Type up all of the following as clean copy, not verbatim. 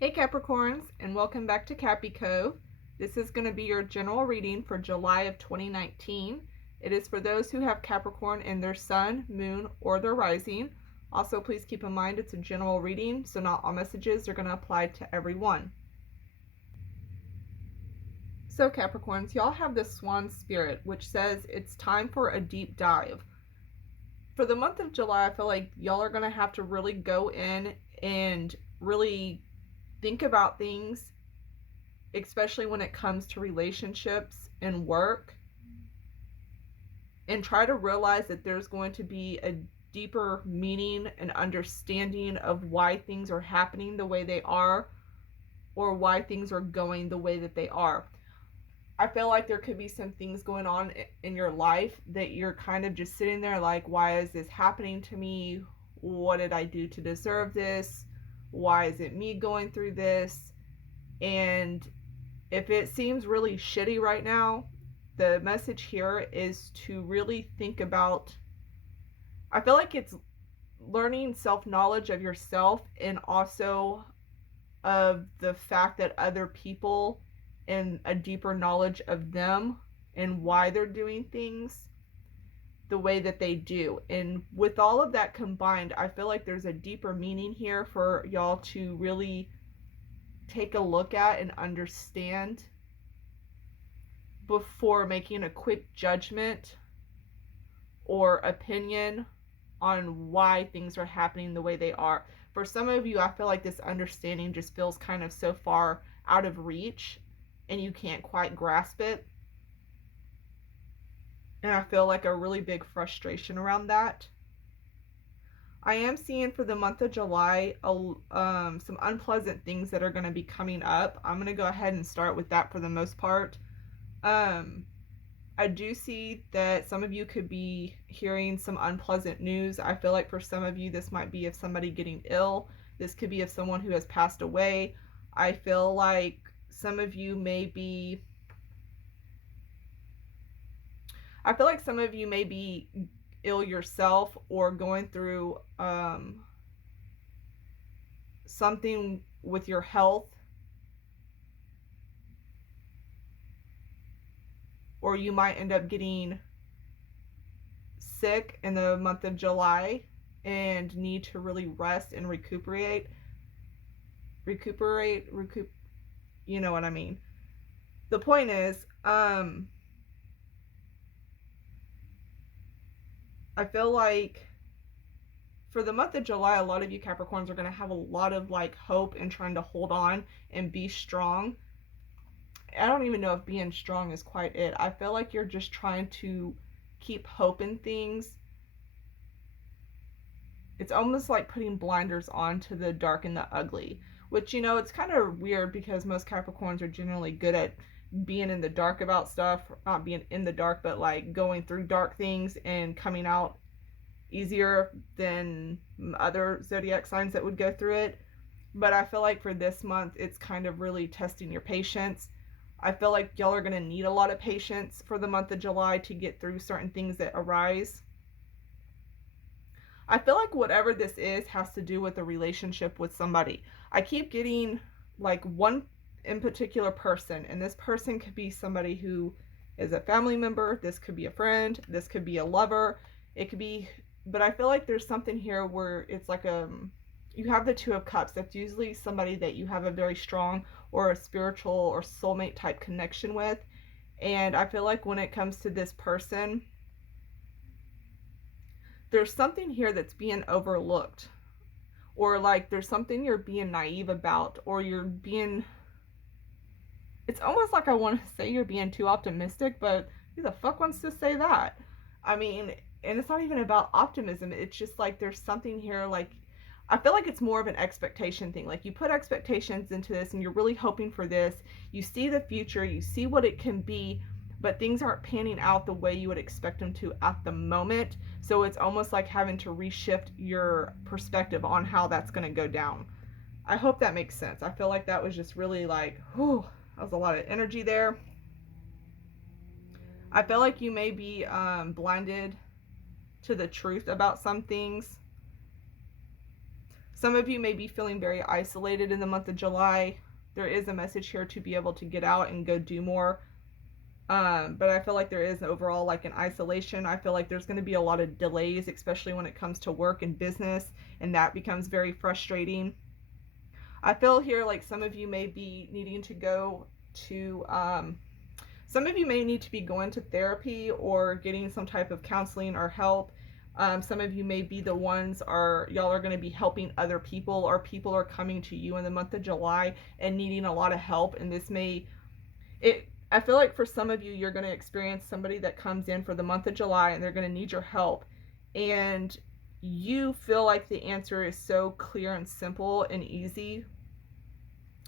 Hey Capricorns, and welcome back to Cappy Cove. This is going to be your general reading for July of 2019. It is for those who have Capricorn in their sun, moon, or their rising. Also, please keep in mind it's a general reading, so not all messages are going to apply to everyone. So Capricorns, y'all have the swan spirit, which says it's time for a deep dive. For the month of July, I feel like y'all are going to have to really go in and really think about things, especially when it comes to relationships and work, and try to realize that there's going to be a deeper meaning and understanding of why things are happening the way they are, or why things are going the way that they are. I feel like there could be some things going on in your life that you're kind of just sitting there like, why is this happening to me? What did I do to deserve this? Why is it me going through this? And if it seems really shitty right now, the message here is to really think about, I feel like it's learning self-knowledge of yourself, and also of the fact that other people, and a deeper knowledge of them and why they're doing things the way that they do. And with all of that combined, I feel like there's a deeper meaning here for y'all to really take a look at and understand before making a quick judgment or opinion on why things are happening the way they are. For some of you, I feel like this understanding just feels kind of so far out of reach and you can't quite grasp it. And I feel like a really big frustration around that. I am seeing for the month of July some unpleasant things that are going to be coming up. I'm going to go ahead and start with that for the most part. I do see that some of you could be hearing some unpleasant news. I feel like for some of you, this might be of somebody getting ill. This could be of someone who has passed away. I feel like some of you may be ill yourself, or going through something with your health, or you might end up getting sick in the month of July and need to really rest and recuperate, you know what I mean. The point is, I feel like for the month of July, a lot of you Capricorns are going to have a lot of like hope and trying to hold on and be strong. I don't even know if being strong is quite it. I feel like you're just trying to keep hope in things. It's almost like putting blinders on to the dark and the ugly, which, you know, it's kind of weird because most Capricorns are generally good at being in the dark about stuff, not being in the dark, but like going through dark things and coming out easier than other zodiac signs that would go through it. But I feel like for this month, it's kind of really testing your patience. I feel like y'all are going to need a lot of patience for the month of July to get through certain things that arise. I feel like whatever this is has to do with a relationship with somebody. I keep getting like one in particular person, and this person could be somebody who is a family member, this could be a friend, this could be a lover, it could be, but I feel like there's something here where it's like you have the Two of Cups. That's usually somebody that you have a very strong or a spiritual or soulmate type connection with. And I feel like when it comes to this person, there's something here that's being overlooked, or like there's something you're being naive about, or you're being, it's almost like I want to say you're being too optimistic, but who the fuck wants to say that? I mean, and it's not even about optimism. It's just like there's something here, like I feel like it's more of an expectation thing. Like you put expectations into this and you're really hoping for this. You see the future, you see what it can be, but things aren't panning out the way you would expect them to at the moment. So it's almost like having to reshift your perspective on how that's going to go down. I hope that makes sense. I feel like that was just really like, whew, that was a lot of energy there. I feel like you may be blinded to the truth about some things. Some of you may be feeling very isolated in the month of July. There is a message here to be able to get out and go do more. But I feel like there is overall like an isolation. I feel like there's going to be a lot of delays, especially when it comes to work and business, and that becomes very frustrating. I feel here like some of you may be needing to go to, some of you may need to be going to therapy or getting some type of counseling or help. Some of you may be the ones y'all are going to be helping other people, or people are coming to you in the month of July and needing a lot of help. And I feel like for some of you, you're going to experience somebody that comes in for the month of July and they're going to need your help. And you feel like the answer is so clear and simple and easy,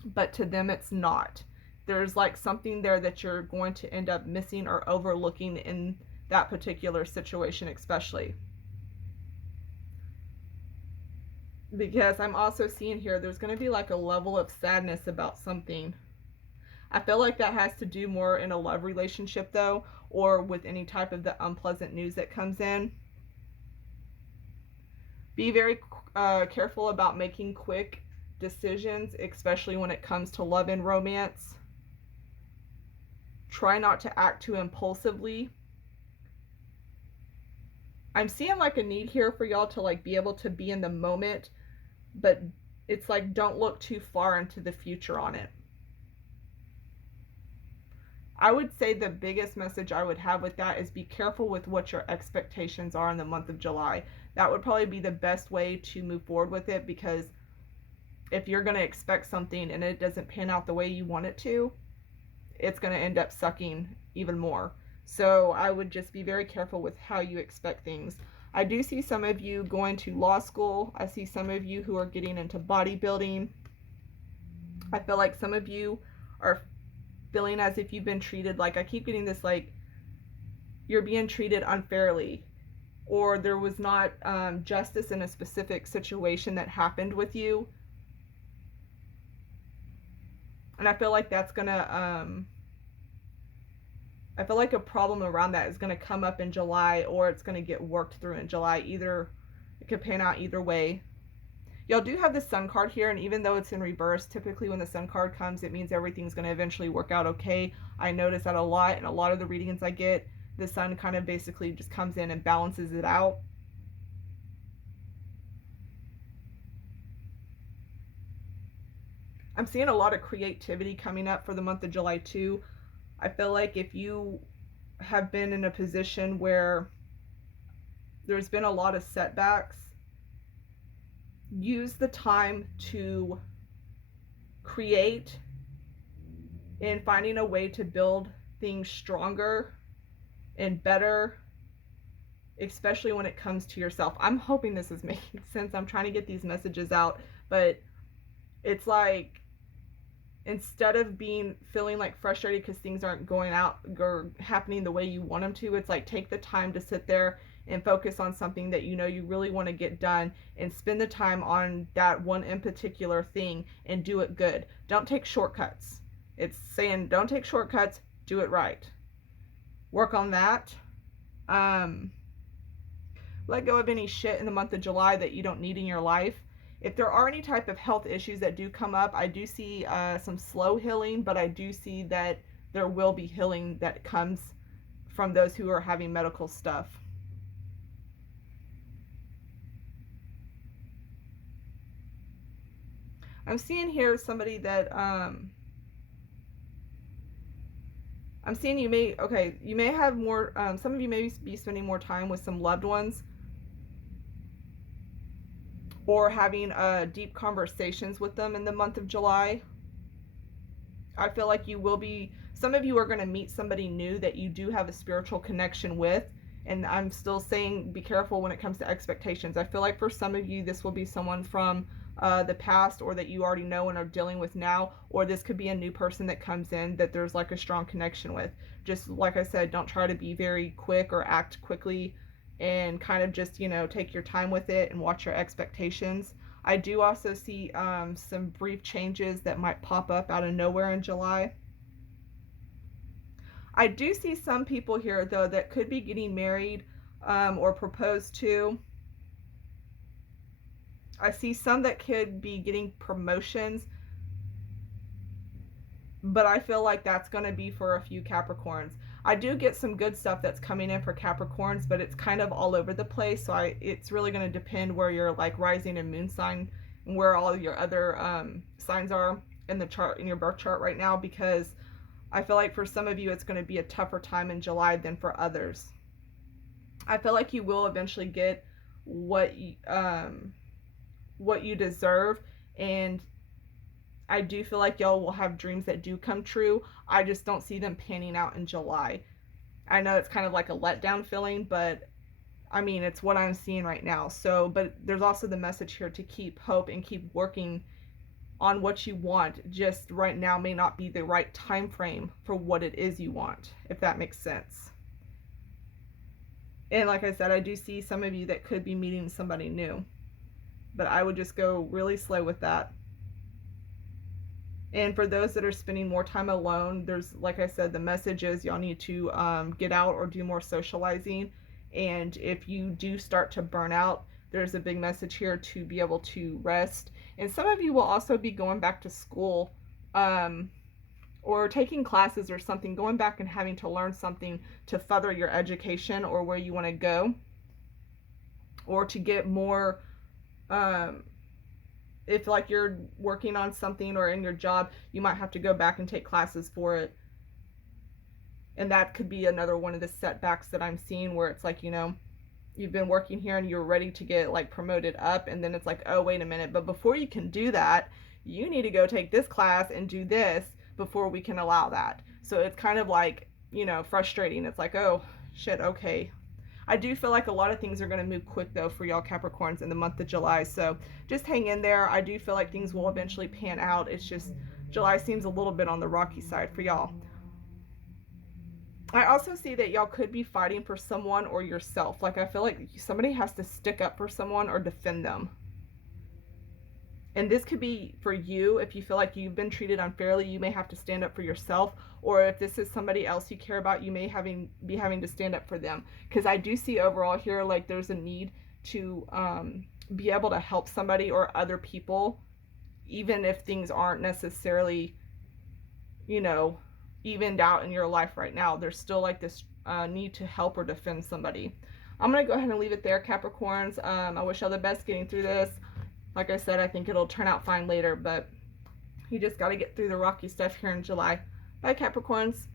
but to them it's not. There's like something there that you're going to end up missing or overlooking in that particular situation, especially. Because I'm also seeing here there's going to be like a level of sadness about something. I feel like that has to do more in a love relationship though, or with any type of the unpleasant news that comes in. Be very careful about making quick decisions, especially when it comes to love and romance. Try not to act too impulsively. I'm seeing like a need here for y'all to like be able to be in the moment, but it's like don't look too far into the future on it. I would say the biggest message I would have with that is be careful with what your expectations are in the month of July. That would probably be the best way to move forward with it, because if you're going to expect something and it doesn't pan out the way you want it to, it's going to end up sucking even more. So I would just be very careful with how you expect things. I do see some of you going to law school. I see some of you who are getting into bodybuilding. I feel like some of you are feeling as if you've been treated, like I keep getting this, like you're being treated unfairly, or there was not justice in a specific situation that happened with you. And I feel like that's gonna I feel like a problem around that is going to come up in July, or it's going to get worked through in July. Either it could pan out either way. Y'all do have the Sun card here, and even though it's in reverse, typically when the Sun card comes, it means everything's going to eventually work out okay. I notice that a lot in a lot of the readings I get. The Sun kind of basically just comes in and balances it out. I'm seeing a lot of creativity coming up for the month of July too. I feel like if you have been in a position where there's been a lot of setbacks, use the time to create in finding a way to build things stronger and better, especially when it comes to yourself. I'm hoping this is making sense. I'm trying to get these messages out, but it's like, instead of feeling like frustrated because things aren't going out or happening the way you want them to, it's like take the time to sit there and focus on something that you know you really want to get done, and spend the time on that one in particular thing and do it good. Don't take shortcuts. It's saying don't take shortcuts, do it right. Work on that. Let go of any shit in the month of July that you don't need in your life. If there are any type of health issues that do come up, I do see some slow healing, but I do see that there will be healing that comes from those who are having medical stuff. I'm seeing here somebody that I'm seeing you may have more, some of you may be spending more time with some loved ones, or having deep conversations with them in the month of July. I feel like some of you are going to meet somebody new that you do have a spiritual connection with. And I'm still saying be careful when it comes to expectations. I feel like for some of you, this will be someone from the past, or that you already know and are dealing with now, or this could be a new person that comes in that there's like a strong connection with. Just like I said, don't try to be very quick or act quickly, and kind of just, take your time with it and watch your expectations. I do also see some brief changes that might pop up out of nowhere in July. I do see some people here, though, that could be getting married or proposed to. I see some that could be getting promotions, but I feel like that's going to be for a few Capricorns. I do get some good stuff that's coming in for Capricorns, but it's kind of all over the place. So it's really going to depend where your like rising and moon sign and where all your other signs are in the chart, in your birth chart right now, because I feel like for some of you it's going to be a tougher time in July than for others. I feel like you will eventually get what what you deserve, and I do feel like y'all will have dreams that do come true. I just don't see them panning out in July. I know it's kind of like a letdown feeling, but I mean, it's what I'm seeing right now. So, but there's also the message here to keep hope and keep working on what you want. Just right now may not be the right time frame for what it is you want, if that makes sense. And like I said, I do see some of you that could be meeting somebody new, but I would just go really slow with that. And for those that are spending more time alone, there's, like I said, the message is y'all need to get out or do more socializing. And if you do start to burn out, there's a big message here to be able to rest. And some of you will also be going back to school or taking classes or something, going back and having to learn something to further your education or where you want to go, or to get more if like you're working on something or in your job, you might have to go back and take classes for it. And that could be another one of the setbacks that I'm seeing, where it's like, you know, you've been working here and you're ready to get like promoted up, and then it's like, oh, wait a minute, but before you can do that, you need to go take this class and do this before we can allow that. So it's kind of like, you know, frustrating. It's like, oh shit, okay. I do feel like a lot of things are going to move quick though for y'all Capricorns in the month of July. So just hang in there. I do feel like things will eventually pan out. It's just July seems a little bit on the rocky side for y'all. I also see that y'all could be fighting for someone or yourself. Like I feel like somebody has to stick up for someone or defend them. And this could be for you. If you feel like you've been treated unfairly, you may have to stand up for yourself. Or if this is somebody else you care about, you may be having to stand up for them. Because I do see overall here, like there's a need to be able to help somebody or other people, even if things aren't necessarily, you know, evened out in your life right now. There's still like this need to help or defend somebody. I'm going to go ahead and leave it there, Capricorns. I wish y'all the best getting through this. Like I said, I think it'll turn out fine later, but you just got to get through the rocky stuff here in July. Bye, Capricorns.